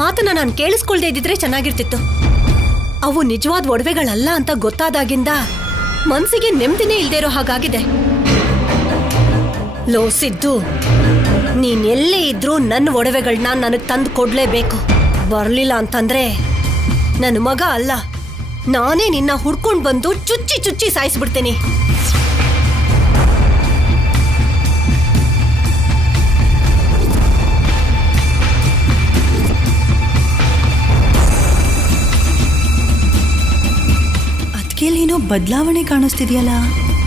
ಮಾತನ್ನ ನಾನು ಕೇಳಿಸ್ಕೊಳ್ದೇ ಇದ್ದಿದ್ರೆ ಚೆನ್ನಾಗಿರ್ತಿತ್ತು. ಅವು ನಿಜವಾದ ಒಡವೆಗಳಲ್ಲ ಅಂತ ಗೊತ್ತಾದಾಗಿಂದ ಮನ್ಸಿಗೆ ನೆಮ್ಮದಿನೇ ಇಲ್ದೇ ಇರೋ ಹಾಗಾಗಿದೆ. ಲೋ ಸಿದ್ದು, ನೀನ್ ಎಲ್ಲೇ ಇದ್ರೂ ನನ್ನ ಒಡವೆಗಳನ್ನ ನನಗ್ ತಂದು ಕೊಡ್ಲೇಬೇಕು. ಬರ್ಲಿಲ್ಲ ಅಂತಂದ್ರೆ ನನ್ನ ಮಗ ಅಲ್ಲ, ನಾನೇ ನಿನ್ನ ಹುಡ್ಕೊಂಡ್ ಬಂದು ಚುಚ್ಚಿ ಚುಚ್ಚಿ ಸಾಯಿಸ್ಬಿಡ್ತೀನಿ. ಅದಕ್ಕೇನೇನೋ ಬದಲಾವಣೆ ಕಾಣಿಸ್ತಿದ್ಯಲ್ಲ.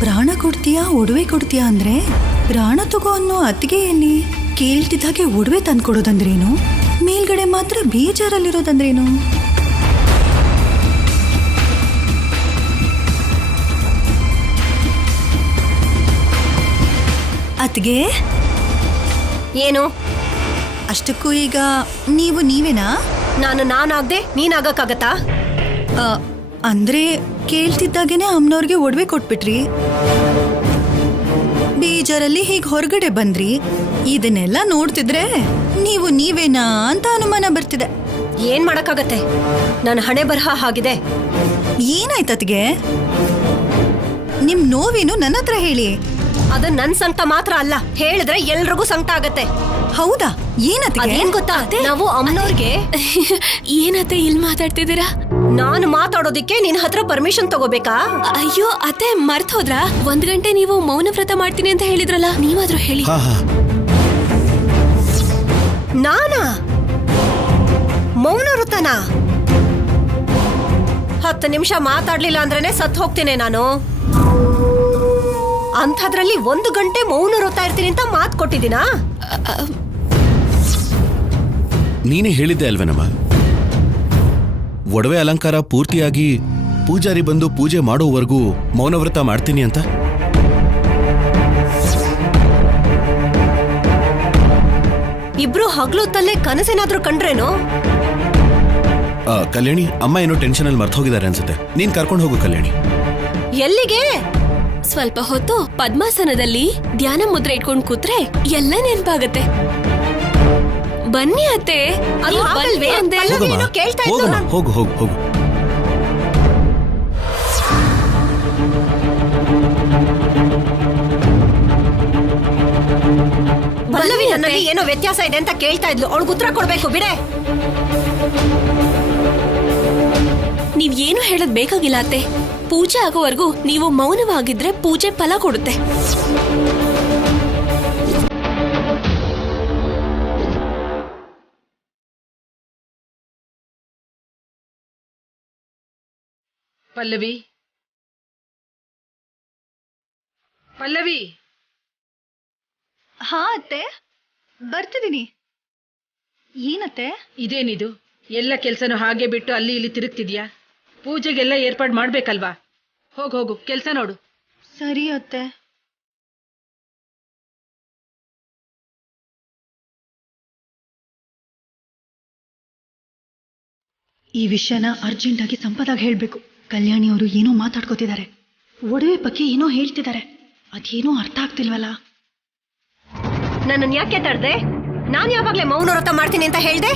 ಪ್ರಾಣ ಕೊಡ್ತೀಯಾ ಒಡವೆ ಕೊಡ್ತೀಯಾ ಅಂದ್ರೆ ಪ್ರಾಣ ತಗೋ ಅನ್ನೋ ಅತ್ತಿಗೆ ಎಲ್ಲಿ? ಕೇಳ್ತಿದ್ದಾಗೆ ಒಡವೆ ತಂದ್ಕೊಡೋದಂದ್ರೇನು? ಮೇಲ್ಗಡೆ ಮಾತ್ರ ಬೇಜಾರಲ್ಲಿರೋದಂದ್ರೇನು? ಅತ್ತಿಗೆ ಏನು? ಅಷ್ಟಕ್ಕೂ ಈಗ ನೀವೇನಾ? ನಾನಾಗ್ದೆ ನೀನಾಗಕ್ಕಾಗತ್ತಾ? ಅಂದ್ರೆ ಕೇಳ್ತಿದ್ದಾಗೇನೆ ಅಮ್ಮನವ್ರಿಗೆ ಒಡವೆ ಕೊಟ್ಬಿಟ್ರಿ, ಬೇಜಾರಲ್ಲಿ ಹೀಗೆ ಹೊರಗಡೆ ಬಂದ್ರಿ. ಇದನ್ನೆಲ್ಲ ನೋಡ್ತಿದ್ರೆ ನೀವೇನಾ ಅಂತ ಅನುಮಾನ ಬರ್ತಿದೆ. ಏನ್ ಮಾಡಕ್ಕಾಗತ್ತೆ, ನನ್ನ ಹಣೆ ಬರಹ ಆಗಿದೆ. ಏನಾಯ್ತತ್ಗೆ? ನಿಮ್ ನೋವೇನು ನನ್ನ ಹತ್ರ ಹೇಳಿ. ಅದು ನನ್ ಸಂಕಟ ಮಾತ್ರ ಅಲ್ಲ, ಹೇಳಿದ್ರೆ ಎಲ್ರಿಗೂ ಸಂಕಟ ಆಗತ್ತೆ. ಹೌದಾ? ಏನತ್ತೆ? ಏನ್ ಗೊತ್ತಾ, ನಾವು ಅಮ್ಮನವ್ರಿಗೆ ಏನತ್ತೆ ಇಲ್ಲಿ ಮಾತಾಡ್ತಿದ್ದೀರಾ? ನಾನು ಮಾತಾಡೋದಿಕ್ಕೆ ನಿನ್ ಹತ್ರ ಪರ್ಮಿಷನ್ ತಗೋಬೇಕಾ? ಅಯ್ಯೋ ಅತ್ತೆ, ಮರ್ತ್ ಹೋದ್ರ? 1 ಗಂಟೆ ನೀವು ಮೌನ ವ್ರತ ಮಾಡ್ತೀನಿ ಅಂತ ಹೇಳಿದ್ರಲ್ಲ, ನೀವಾದ್ರೂ ಹೇಳಿ. ನಾನಾ ಮೌನ ವ್ರತನಾ? 10 ನಿಮಿಷ ಮಾತಾಡ್ಲಿಲ್ಲ ಅಂದ್ರೇನೆ ಸತ್ ಹೋಗ್ತೀನಿ ನಾನು. ಅಂಥದ್ರಲ್ಲಿ 1 ಗಂಟೆ ಮೌನ ವ್ರತ ಇರ್ತೀನಿ ಅಂತ ಮಾತು ಕೊಟ್ಟಿದ್ದೀನಾ? ನೀನೇ ಹೇಳಿದ್ದೆ ಅಲ್ವೇನಮ್ಮ, ಒಡವೆ ಅಲಂಕಾರ ಪೂರ್ತಿಯಾಗಿ ಪೂಜಾರಿ ಬಂದು ಪೂಜೆ ಮಾಡೋವರೆಗೂ ಮೌನವ್ರತ ಮಾಡ್ತೀನಿ ಅಂತ. ಇಬ್ರು ಹಗ್ಲೊತ್ತಲ್ಲೇ ಕನಸೇನಾದ್ರೂ ಕಂಡ್ರೇನೋ? ಕಲ್ಯಾಣಿ, ಅಮ್ಮ ಏನೋ ಟೆನ್ಷನ್ ಅಲ್ಲಿ ಮರ್ತ್ ಹೋಗಿದ್ದಾರೆ ಅನ್ಸುತ್ತೆ. ನೀನ್ ಕರ್ಕೊಂಡು ಹೋಗು ಕಲ್ಯಾಣಿ. ಎಲ್ಲಿಗೆ? ಸ್ವಲ್ಪ ಹೊತ್ತು ಪದ್ಮಾಸನದಲ್ಲಿ ಧ್ಯಾನ ಮುದ್ರೆ ಇಟ್ಕೊಂಡು ಕೂತ್ರೆ ಎಲ್ಲ ನೆನಪಾಗತ್ತೆ. ಬನ್ನಿ ಅತ್ತೆ. ಹೋಗು ಹೋಗು ಹೋಗು. ಪಲ್ಲವಿ ನನ್ನಲ್ಲಿ ಏನೋ ವ್ಯತ್ಯಾಸ ಇದೆ ಅಂತ ಕೇಳ್ತಾ ಇದ್ಲು, ಅವಳಿಗೆ ಉತ್ತರ ಕೊಡ್ಬೇಕು ಬಿಡೆ. ನೀವ್ ಏನು ಹೇಳದ್ ಬೇಕಾಗಿಲ್ಲ ಅತ್ತೆ. ಪೂಜೆ ಆಗೋವರೆಗೂ ನೀವು ಮೌನವಾಗಿದ್ರೆ ಪೂಜೆ ಫಲ ಕೊಡುತ್ತೆ. ಪಲ್ಲವಿ, ಪಲ್ಲವಿ. ಹಾ ಅತ್ತೆ, ಬರ್ತಿದ್ದೀನಿ. ಏನತ್ತೆ? ಇದೇನಿದು? ಎಲ್ಲ ಕೆಲ್ಸನೂ ಹಾಗೆ ಬಿಟ್ಟು ಅಲ್ಲಿ ಇಲ್ಲಿ ತಿರುಗ್ತಿದ್ಯಾ? ಪೂಜೆಗೆಲ್ಲ ಏರ್ಪಾಡು ಮಾಡ್ಬೇಕಲ್ವಾ? ಹೋಗು ಕೆಲ್ಸ ನೋಡು. ಸರಿ ಅತ್ತೆ. ಈ ವಿಷಯನ ಅರ್ಜೆಂಟಾಗಿ ಸಂಪದಾಗ ಹೇಳ್ಬೇಕು. ಕಲ್ಯಾಣಿ ಅವರು ಏನೋ ಮಾತಾಡ್ಕೋತಿದ್ದಾರೆ, ಒಡವೆ ಬಗ್ಗೆ ಏನೋ ಹೇಳ್ತಿದ್ದಾರೆ, ಅದೇನೋ ಅರ್ಥ ಆಗ್ತಿಲ್ವಲ್ಲ. ನನ್ನನ್ನು ಯಾಕೆ ತಡ್ದೆ? ನಾನು ಯಾವಾಗ್ಲೇ ಮೌನ ವ್ರತ ಮಾಡ್ತೀನಿ ಅಂತ ಹೇಳ್ದೆ?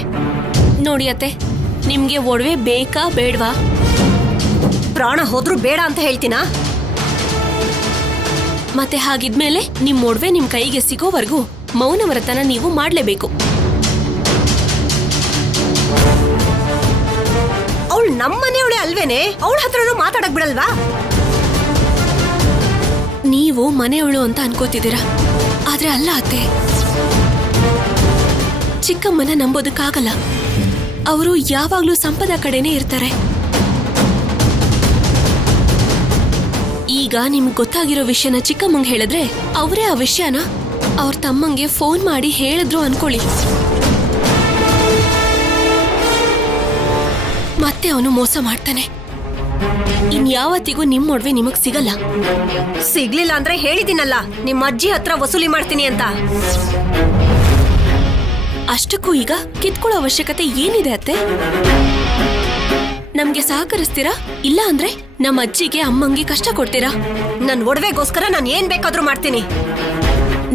ನೋಡಿ ಅತ್ತೆ, ನಿಮ್ಗೆ ಒಡವೆ ಬೇಕಾ ಬೇಡ್ವಾ? ಪ್ರಾಣ ಹೋದ್ರೂ ಬೇಡ ಅಂತ ಹೇಳ್ತೀನಾ? ಮತ್ತೆ ಹಾಗಿದ್ಮೇಲೆ ನಿಮ್ ಒಡವೆ ನಿಮ್ ಕೈಗೆ ಸಿಗೋವರೆಗೂ ಮೌನ ವ್ರತನ ನೀವು ಮಾಡ್ಲೇಬೇಕು. ಅವಳು ನಮ್ಮನೆಯವಳೆ ಅಲ್ವೇನೆ, ಅವಳ ಹತ್ರನೂ ಮಾತಾಡಕ್ ಬಿಡಲ್ವಾ? ನೀವು ಮನೆಯವಳು ಅಂತ ಅನ್ಕೋತಿದ್ದೀರಾ, ಆದ್ರೆ ಅಲ್ಲ ಅತ್ತೆ. ಚಿಕ್ಕಮ್ಮನ ನಂಬೋದಕ್ಕಾಗಲ್ಲ. ಅವರು ಯಾವಾಗ್ಲೂ ಸಂಪದ ಕಡೆನೇ ಇರ್ತಾರೆ. ಈಗ ನಿಮ್ಗೆ ಗೊತ್ತಾಗಿರೋ ವಿಷಯನ ಚಿಕ್ಕಮ್ಮಂಗೆ ಹೇಳಿದ್ರೆ ಅವರೇ ಆ ವಿಷಯನ ಅವ್ರ ತಮ್ಮಂಗೆ ಫೋನ್ ಮಾಡಿ ಹೇಳಿದ್ರು ಅನ್ಕೊಳ್ಳಿ, ಮತ್ತೆ ಅವನು ಮೋಸ ಮಾಡ್ತಾನೆ. ಇನ್ಯಾವತ್ತಿಗೂ ನಿಮ್ ಒಡವೆ ನಿಮಗ್ ಸಿಗಲ್ಲ. ಸಿಗ್ಲಿಲ್ಲ ಅಂದ್ರೆ ಹೇಳಿದಿನಲ್ಲ, ನಿಮ್ಮ ಅಜ್ಜಿ ಹತ್ರ ವಸೂಲಿ ಮಾಡ್ತೀನಿ ಅಂತ. ಅಷ್ಟಕ್ಕೂ ಈಗ ಕಿತ್ಕೊಳ್ಳೋ ಅವಶ್ಯಕತೆ ಏನಿದೆ ಅತ್ತೆ? ನಮ್ಗೆ ಸಹಕರಿಸ್ತೀರಾ? ಇಲ್ಲ ಅಂದ್ರೆ ನಮ್ಮ ಅಜ್ಜಿಗೆ ಅಮ್ಮಂಗೆ ಕಷ್ಟ ಕೊಡ್ತೀರಾ? ನನ್ ಒಡವೆಗೋಸ್ಕರ ನಾನು ಏನ್ ಬೇಕಾದ್ರೂ ಮಾಡ್ತೀನಿ.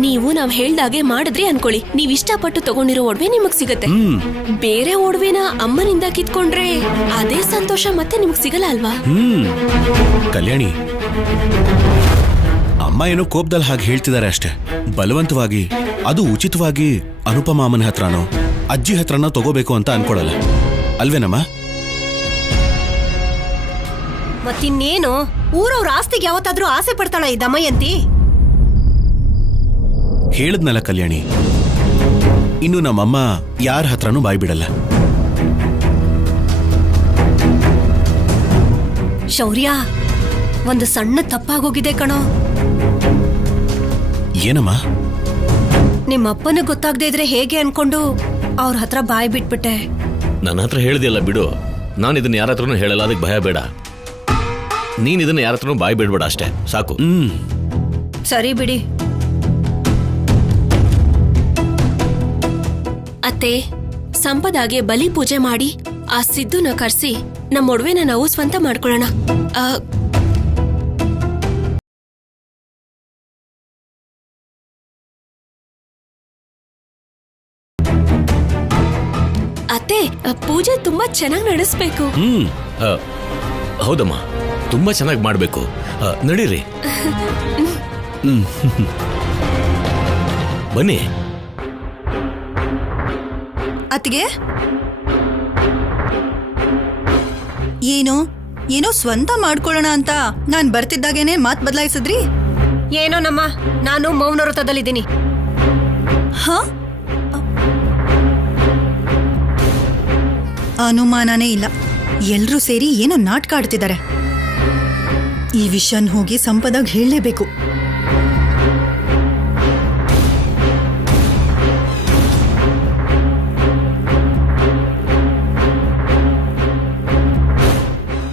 ನೀವು ನಾವ್ ಹೇಳ್ದಾಗೆ ಮಾಡಿದ್ರಿ ಅನ್ಕೊಳ್ಳಿ, ನೀವ್ ಇಷ್ಟಪಟ್ಟು ತಗೊಂಡಿರೋ ಒಡವೆ ನಿಮಗ್ ಸಿಗತ್ತೆ. ಬೇರೆ ಒಡವೆನ ಅಮ್ಮನಿಂದ ಕಿತ್ಕೊಂಡ್ರೆ ಅದೇ ಸಂತೋಷ ಮತ್ತೆ ನಿಮಗ್ ಸಿಗಲ್ಲ ಅಲ್ವಾ? ಕಲ್ಯಾಣಿ, ಅಮ್ಮ ಏನೋ ಕೋಪದಲ್ಲಿ ಹಾಗೆ ಹೇಳ್ತಿದ್ದಾರೆ ಅಷ್ಟೇ. ಬಲವಂತವಾಗಿ, ಅದು ಉಚಿತವಾಗಿ ಅನುಪಮ ಅಮ್ಮನ ಹತ್ರನೋ ಅಜ್ಜಿ ಹತ್ರನೋ ತಗೋಬೇಕು ಅಂತ ಅನ್ಕೊಡಲ್ಲ ಅಲ್ವೇನಮ್ಮ? ಮತ್ತಿನ್ನೇನು, ಊರವ್ರ ಆಸ್ತಿಗೆ ಯಾವತ್ತಾದ್ರೂ ಆಸೆ ಪಡ್ತಾಳ ಈ ದಮಯಂತಿ? ಹೇಳದ್ನಲ್ಲ ಕಲ್ಯಾಣಿ, ಇನ್ನು ನಮ್ಮಮ್ಮ ಯಾರ ಹತ್ರನೂ ಬಾಯ್ ಬಿಡಲ್ಲ. ಶೌರ್ಯ, ಒಂದು ಸಣ್ಣ ತಪ್ಪಾಗೋಗಿದೆ ಕಣೋ. ಏನಮ್ಮ? ನಿಮ್ಮಪ್ಪನ ಗೊತ್ತಾಗದೆ ಇದ್ರೆ ಹೇಗೆ ಅನ್ಕೊಂಡು ಅವ್ರ ಹತ್ರ ಬಾಯ್ ಬಿಟ್ಬಿಟ್ಟೆ. ನನ್ನ ಹತ್ರ ಹೇಳ್ದಿಲ್ಲ ಬಿಡು, ನಾನು ಇದನ್ನ ಯಾರ ಹತ್ರನೂ ಹೇಳಲ್ಲ, ಅದಕ್ಕೆ ಭಯ ಬೇಡ. ನೀನ್ ಇದನ್ನ ಯಾರ ಹತ್ರನೂ ಬಾಯ್ ಬಿಡ್ಬೇಡ ಅಷ್ಟೇ ಸಾಕು. ಸರಿ ಬಿಡಿ. ಅತ್ತೆ, ಸಂಪದಾಗೆ ಬಲಿ ಪೂಜೆ ಮಾಡಿ ಆ ಸಿದ್ದುನ ಕರ್ಸಿ ನಮ್ಮ ಒಡವೆನ ನಾವು ಸ್ವಂತ ಮಾಡ್ಕೊಳ್ಳೋಣ. ಅತ್ತೆ, ಪೂಜೆ ತುಂಬಾ ಚೆನ್ನಾಗಿ ನಡೆಸ್ಬೇಕು. ಹೌದಮ್ಮ, ತುಂಬಾ ಚೆನ್ನಾಗಿ ಮಾಡ್ಬೇಕು. ನಡೀರಿ, ಬನ್ನಿ. ಅತ್ತಿಗೆ, ಏನೋ ಏನೋ ಸ್ವಂತ ಮಾಡ್ಕೊಳ್ಳೋಣ ಅಂತ ನಾನ್ ಬರ್ತಿದ್ದಾಗೇನೆ ಮಾತ್ ಬದಲಾಯಿಸಿದ್ರಿ. ಏನೋ ನಮ್ಮ, ನಾನು ಮೌನ ವ್ರತದಲ್ಲಿದ್ದೀನಿ. ಹ, ಅನುಮಾನನೇ ಇಲ್ಲ, ಎಲ್ರೂ ಸೇರಿ ಏನೋ ನಾಟಕ ಆಡ್ತಿದ್ದಾರೆ. ಈ ವಿಷಯನ್ ಹೋಗಿ ಸಂಪದಾಗ ಹೇಳಲೇಬೇಕು.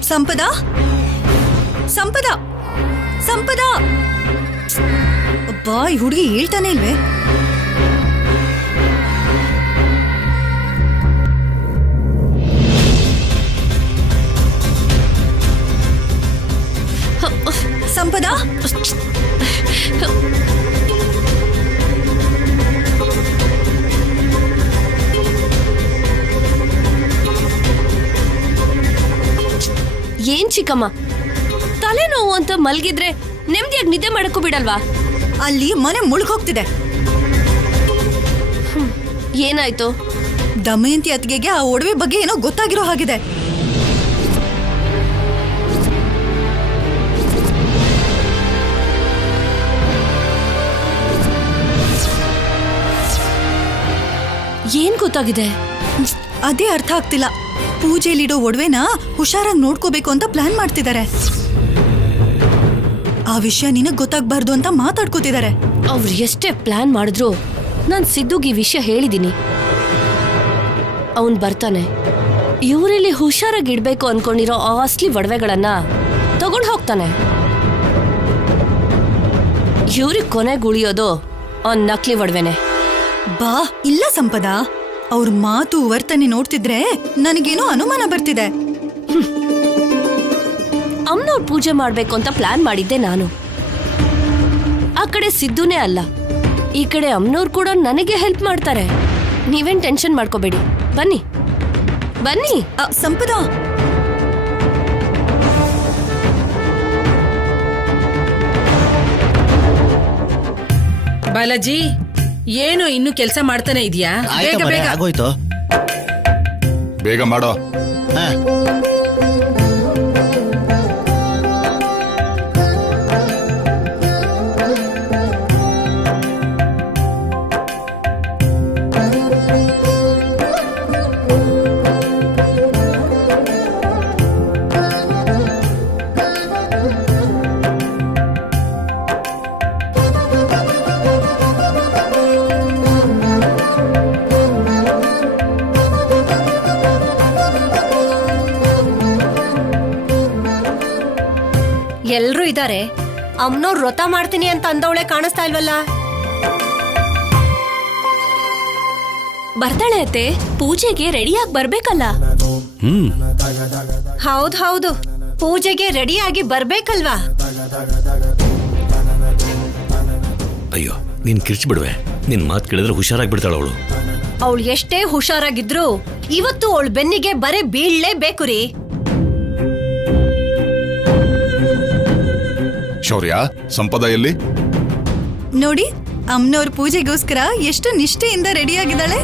ಸಂಪದ, ಸಂಪದ, ಸಂಪದ! ಅಬ್ಬಾ, ಈ ಹುಡುಗಿ ಹೇಳ್ತಾನೆ ಇಲ್ವೇ? ಸಂಪದ, ಏನ್ ಚಿಕ್ಕಮ್ಮ, ತಲೆನೋವು ಅಂತ ಮಲ್ಗಿದ್ರೆ ನೆಮ್ಮದಿಯಾಗಿ ನಿದ್ದೆ ಮಾಡಕ್ಕೂ ಬಿಡಲ್ವಾ? ಅಲ್ಲಿ ಮನೆ ಮುಳುಗೋಗ್ತಿದೆ. ಏನಾಯ್ತು? ದಮಯಂತಿ ಅತ್ತಿಗೆಗೆ ಆ ಒಡವೆ ಬಗ್ಗೆ ಏನೋ ಗೊತ್ತಾಗಿರೋ ಹಾಗಿದೆ. ಏನ್ ಗೊತ್ತಾಗಿದೆ? ಅದೇ ಅರ್ಥ ಆಗ್ತಿಲ್ಲ. ಪೂಜೆಯಲ್ಲಿಡೋ ಒಡವೆನ ಹುಷಾರಾಗಿ ನೋಡ್ಕೋಬೇಕು ಅಂತ ಪ್ಲಾನ್ ಮಾಡ್ತಿದ್ದಾರೆ. ಆ ವಿಷಯ ನಿನಗ್ ಗೊತ್ತಾಗ್ಬಾರ್ದು ಅಂತ ಮಾತಾಡ್ಕೋತಿದ್ದಾರೆ. ಅವ್ರು ಎಷ್ಟೇ ಪ್ಲಾನ್ ಮಾಡಿದ್ರು ನಾನ್ ಸಿದ್ದುಗ್ ಈ ವಿಷಯ ಹೇಳಿದೀನಿ. ಅವನ್ ಬರ್ತಾನೆ, ಇವರಲ್ಲಿ ಹುಷಾರಾಗಿ ಇಡ್ಬೇಕು ಅನ್ಕೊಂಡಿರೋ ಆಸ್ಲಿ ಒಡವೆಗಳನ್ನ ತಗೊಂಡ್ ಹೋಗ್ತಾನೆ. ಇವ್ರಿಗೆ ಕೊನೆಗೆ ಉಳಿಯೋದು ಆ ನಕಲಿ ಒಡವೆನೆ. ಬಾ, ಇಲ್ಲ ಸಂಪದ, ಅವ್ರ ಮಾತು ವರ್ತನೆ ನೋಡ್ತಿದ್ರೆ ನನಗೇನೋ ಅನುಮಾನ ಬರ್ತಿದೆ. ಅಮ್ಮನವ್ರು ಪೂಜೆ ಮಾಡ್ಬೇಕು ಅಂತ ಪ್ಲಾನ್ ಮಾಡಿದ್ದೆ ನಾನು. ಆ ಕಡೆ ಸಿದ್ದುನೇ ಅಲ್ಲ, ಈ ಕಡೆ ಅಮ್ಮನವ್ರು ಕೂಡ ನನಗೆ ಹೆಲ್ಪ್ ಮಾಡ್ತಾರೆ. ನೀವೇನ್ ಟೆನ್ಷನ್ ಮಾಡ್ಕೋಬೇಡಿ, ಬನ್ನಿ ಬನ್ನಿ. ಸಂಪದ, ಬಾಲಾಜಿ, ಏನೋ ಇನ್ನು ಕೆಲಸ ಮಾಡ್ತಾನೆ ಇದೆಯಾ? ಬೇಗ ಬೇಗ ಆಗೋಯ್ತು, ಬೇಗ ಮಾಡೋ. ಎಲ್ರೂ ಇದಾರೆ, ಅಮ್ಮನವ್ರು ವ್ರತ ಮಾಡ್ತೀನಿ ಅಂತ ಅಂದವಳೆ ಕಾಣಿಸ್ತಾ ಇಲ್ವಲ್ಲ? ಬರ್ತಾಳೆ ಅತ್ತೆ, ಪೂಜೆಗೆ ರೆಡಿಯಾಗಿ ಬರ್ಬೇಕಲ್ಲ. ಹೌದು ಹೌದು, ಪೂಜೆಗೆ ರೆಡಿಯಾಗಿ ಬರ್ಬೇಕಲ್ವಾ? ಅಯ್ಯೋ, ನೀನ್ ಕಿರ್ಚ್ಬಿಡ್ವೆ. ನಿನ್ ಮಾತು ಕೇಳಿದ್ರೆ ಹುಷಾರಾಗಿ ಬಿಡ್ತಾಳ ಅವಳು. ಅವಳು ಎಷ್ಟೇ ಹುಷಾರಾಗಿದ್ರು ಇವತ್ತು ಅವಳು ಬೆನ್ನಿಗೆ ಬರೇ ಬೀಳ್ಲೇಬೇಕು ರೀ. ಶೌರ್ಯ, ಸಂಪದ ಎಲ್ಲಿ? ನೋಡಿ, ಅಮ್ಮನವ್ರ ಪೂಜೆಗೋಸ್ಕರ ಎಷ್ಟು ನಿಷ್ಠೆಯಿಂದ ರೆಡಿಯಾಗಿದ್ದಾಳೆ.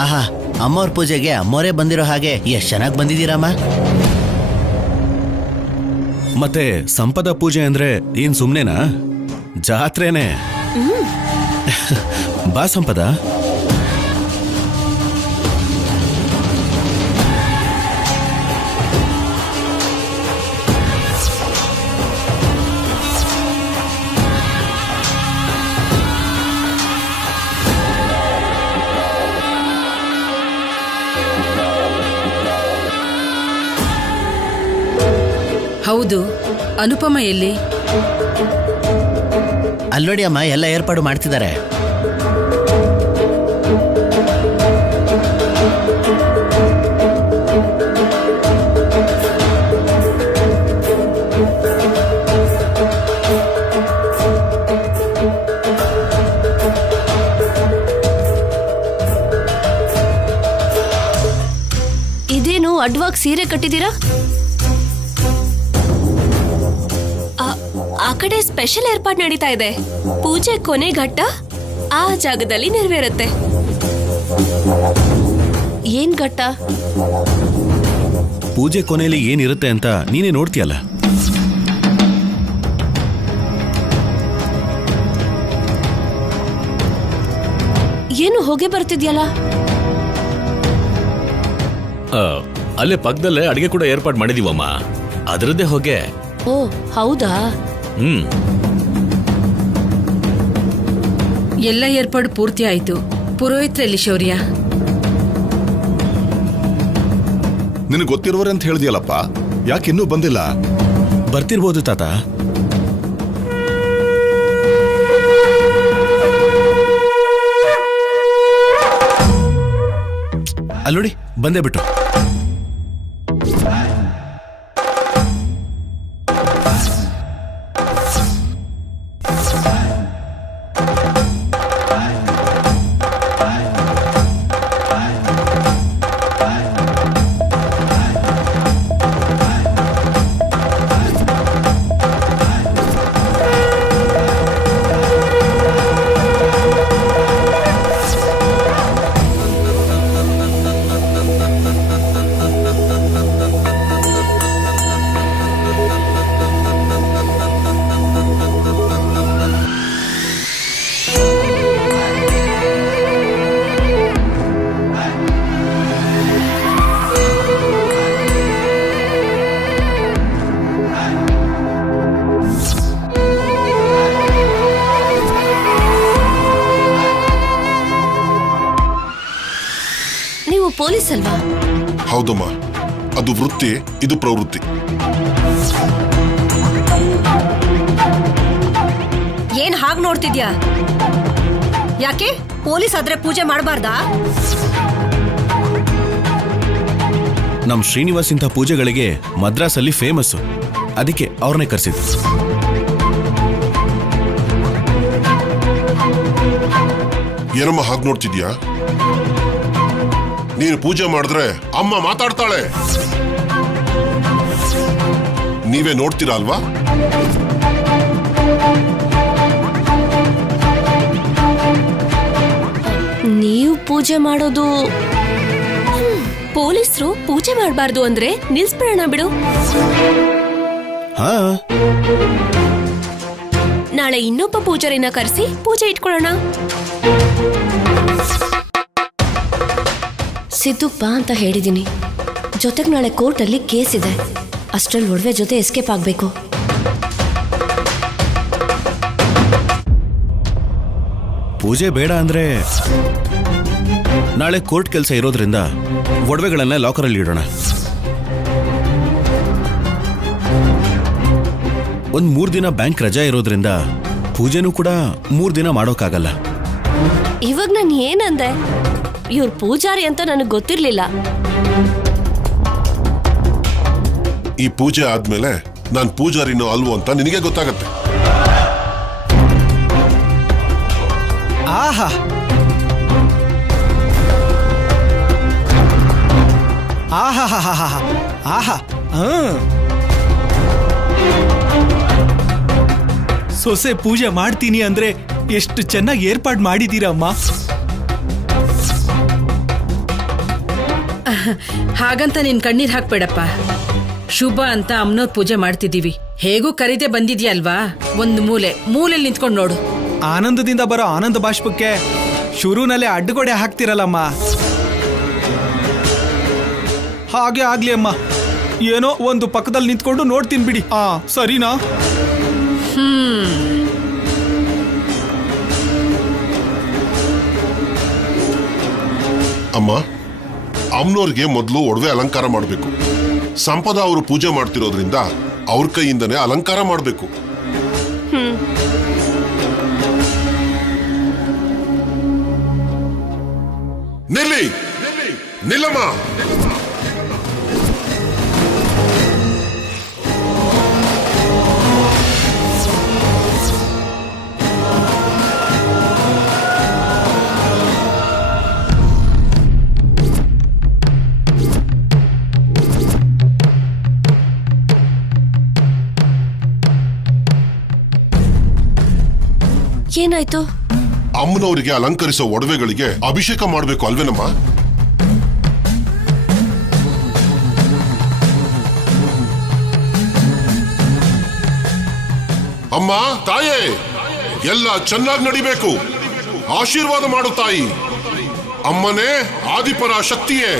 ಆಹಾ, ಅಮ್ಮವ್ರ ಪೂಜೆಗೆ ಅಮ್ಮವರೇ ಬಂದಿರೋ ಹಾಗೆ ಎಷ್ಟು ಚೆನ್ನಾಗಿ ಬಂದಿದ್ದೀರಮ್ಮ. ಮತ್ತೆ ಸಂಪದ ಪೂಜೆ ಅಂದ್ರೆ ಏನ್ ಸುಮ್ನೆನಾ? ಜಾತ್ರೆನೇ. ಬಾ ಸಂಪದ. ಹೌದು, ಅನುಪಮ ಎಲ್ಲಿ? ಅಲ್ಲೋಡಿ ಅಮ್ಮ, ಎಲ್ಲ ಏರ್ಪಾಡು ಮಾಡ್ತಿದ್ದಾರೆ. ಇದೇನು ಅಡ್ವಾಗಿ ಸೀರೆ ಕಟ್ಟಿದ್ದೀರಾ? ಆ ಕಡೆ ಸ್ಪೆಷಲ್ ಏರ್ಪಾಡು ನಡೀತಾ ಇದೆ. ಪೂಜೆ ಕೊನೆ ಘಟ್ಟ ಆ ಜಾಗದಲ್ಲಿ ನೆರವೇರುತ್ತೆ. ಏನ್ ಘಟ್ಟ? ಪೂಜೆ ಕೊನೆಯಲ್ಲಿ ಏನಿರುತ್ತೆ ಅಂತ ನೀನೇ ನೋಡ್ತೀಯಲ್ಲ. ಏನು ಹೊಗೆ ಬರ್ತಿದ್ಯಲ್ಲ? ಅಲ್ಲೇ ಪಕ್ಕದಲ್ಲೇ ಅಡಿಗೆ ಕೂಡ ಏರ್ಪಾಡು ಮಾಡಿದೀವಮ್ಮ, ಅದರದ್ದೇ ಹೊಗೆ. ಓ ಹೌದಾ? ಎಲ್ಲ ಏರ್ಪಾಡು ಪೂರ್ತಿ ಆಯ್ತು. ಪುರೋಹಿತರಲ್ಲಿ ಶೌರ್ಯ? ನಿನಗೆ ಗೊತ್ತಿರುವರೆ ಅಂತ ಹೇಳಿದ್ಯಲ್ಲಪ್ಪ, ಯಾಕೆ ಇನ್ನೂ ಬಂದಿಲ್ಲ? ಬರ್ತಿರ್ಬೋದು ತಾತ. ಅಲ್ಲೋಡಿ, ಬಂದೇ ಬಿಟ್ಟು. ಪೊಲೀಸ್ ಅಲ್ವಾ? ಹೌದಮ್ಮ, ಅದು ವೃತ್ತಿ, ಇದು ಪ್ರವೃತ್ತಿ. ಏನ್ ಹಾಗೆ ನೋಡ್ತಿದ್ಯಾ? ಯಾಕೆ ಪೊಲೀಸ್ ಆದ್ರೆ ಪೂಜೆ ಮಾಡಬಾರ್ದಾ? ನಮ್ ಶ್ರೀನಿವಾಸ್ ಇಂಥ ಪೂಜೆಗಳಿಗೆ ಮದ್ರಾಸಲ್ಲಿ ಫೇಮಸ್, ಅದಕ್ಕೆ ಅವ್ರನ್ನೇ ಕರೆಸಿದ್ರು. ಏನಮ್ಮ ಹಾಗೆ ನೋಡ್ತಿದ್ಯಾ? ನೀನು ಪೂಜೆ ಮಾಡಿದ್ರೆ ಅಮ್ಮ ಮಾತಾಡ್ತಾಳೆ, ನೀವೇ ನೋಡ್ತೀರಾ ಅಲ್ವಾ? ನೀವು ಪೂಜೆ ಮಾಡೋದು? ಪೊಲೀಸರು ಪೂಜೆ ಮಾಡಬಾರ್ದು ಅಂದ್ರೆ ನಿಲ್ಸ್ಬಿಡೋಣ ಬಿಡು. ನಾಳೆ ಇನ್ನೊಬ್ಬ ಪೂಜಾರಿನ ಕರೆಸಿ ಪೂಜೆ ಇಟ್ಕೊಳ್ಳೋಣ. ಸಿದ್ದುಪ್ಪ ಅಂತ ಹೇಳಿದೀನಿ. ಜೊತೆಗೆ ನಾಳೆ ಕೋರ್ಟಲ್ಲಿ ಕೇಸ್ ಇದೆ. ಅಷ್ಟ್ರಲ್ಲಿ ಒಡವೆ ಜೊತೆ ಎಸ್ಕೇಪ್ ಆಗ್ಬೇಕು. ಪೂಜೆ ಬೇಡ ಅಂದ್ರೆ ನಾಳೆ ಕೋರ್ಟ್ ಕೆಲಸ ಇರೋದ್ರಿಂದ ಒಡವೆಗಳನ್ನ ಲಾಕರಲ್ಲಿ ಇಡೋಣ. ಒಂದ್ 3 ದಿನ ಬ್ಯಾಂಕ್ ರಜಾ ಇರೋದ್ರಿಂದ ಪೂಜೆನೂ ಕೂಡ 3 ದಿನ ಮಾಡೋಕ್ಕಾಗಲ್ಲ. ಇವಾಗ ನಾನು ಏನಂದೆ? ಇವ್ರ ಪೂಜಾರಿ ಅಂತ ನನಗೆ ಗೊತ್ತಿರ್ಲಿಲ್ಲ. ಈ ಪೂಜೆ ಆದ್ಮೇಲೆ ನಾನ್ ಪೂಜಾರಿನೋ ಅಲ್ವೋ ಅಂತ ನಿನಗೆ ಗೊತ್ತಾಗತ್ತೆ. ಆಹಾ ಆಹಾ ಆಹಾ ಆಹಾ ಸೊಸೆ ಪೂಜೆ ಮಾಡ್ತೀನಿ ಅಂದ್ರೆ ಎಷ್ಟು ಚೆನ್ನಾಗಿ ಏರ್ಪಾಡು ಮಾಡಿದೀರಮ್ಮ. ಹಾಗಂತ ನೀನ್ ಕಣ್ಣೀರ್ ಹಾಕ್ಬೇಡಪ್ಪ. ಶುಭ ಅಂತ ಅಮ್ಮನವ್ರ ಪೂಜೆ ಮಾಡ್ತಿದೀವಿ. ಹೇಗೂ ಕರೀದೆ ಬಂದಿದ್ಯಾ ಅಲ್ವಾ, ಒಂದು ಮೂಲೆಯಲ್ಲಿ ನಿಂತ್ಕೊಂಡು ನೋಡು. ಆನಂದದಿಂದ ಬರೋ ಆನಂದ ಬಾಷ್ಪಕ್ಕೆ ಶುರುನಲ್ಲೇ ಅಡ್ಡಗೋಡೆ ಹಾಕ್ತಿರಲ್ಲಮ್ಮ. ಹಾಗೆ ಆಗ್ಲಿ ಅಮ್ಮ, ಏನೋ ಒಂದು ಪಕ್ಕದಲ್ಲಿ ನಿಂತ್ಕೊಂಡು ನೋಡ್ತೀನಿ ಬಿಡಿ. ಸರಿನಾ? ಅಮ್ಮ, ಅಮ್ಮನವ್ರಿಗೆ ಮೊದಲು ಒಡವೆ ಅಲಂಕಾರ ಮಾಡಬೇಕು. ಸಂಪದ ಅವರು ಪೂಜೆ ಮಾಡ್ತಿರೋದ್ರಿಂದ ಅವ್ರ ಕೈಯಿಂದನೇ ಅಲಂಕಾರ ಮಾಡಬೇಕು. ನಿಲ್ಲಮ್ಮ. ಏನಾಯ್ತು? ಅಮ್ಮನವರಿಗೆ ಅಲಂಕರಿಸೋ ಒಡವೆಗಳಿಗೆ ಅಭಿಷೇಕ ಮಾಡಬೇಕು ಅಲ್ವೇನಮ್ಮ? ಅಮ್ಮ ತಾಯೇ, ಎಲ್ಲ ಚೆನ್ನಾಗಿ ನಡಿಬೇಕು. ಆಶೀರ್ವಾದ ಮಾಡು ತಾಯಿ. ಅಮ್ಮನೇ ಆದಿಪರ ಶಕ್ತಿಯೇ.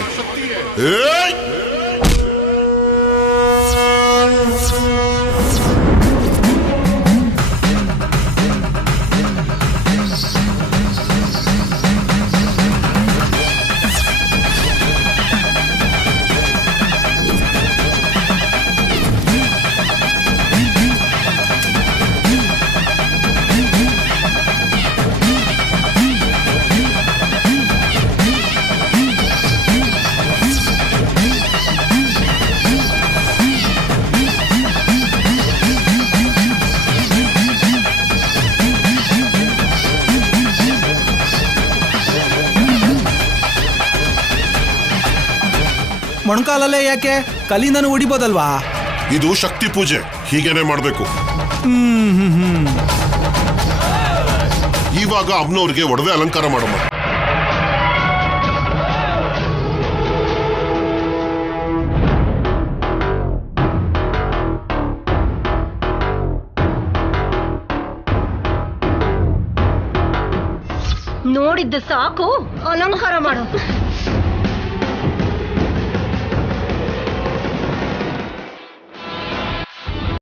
ಮೊಣಕಾಲಲ್ಲೇ ಯಾಕೆ? ಕಲ್ಲಿಂದನೂ ಹೊಡಿಬೋದಲ್ವಾ? ಇದು ಶಕ್ತಿ ಪೂಜೆ, ಹೀಗೇನೆ ಮಾಡಬೇಕು. ಇವಾಗ ಅಮ್ಮನವ್ರಿಗೆ ಒಡವೆ ಅಲಂಕಾರ ಮಾಡಮ್ಮ. ನೋಡಿದ್ದು ಸಾಕು, ಅಲಂಕಾರ ಮಾಡು.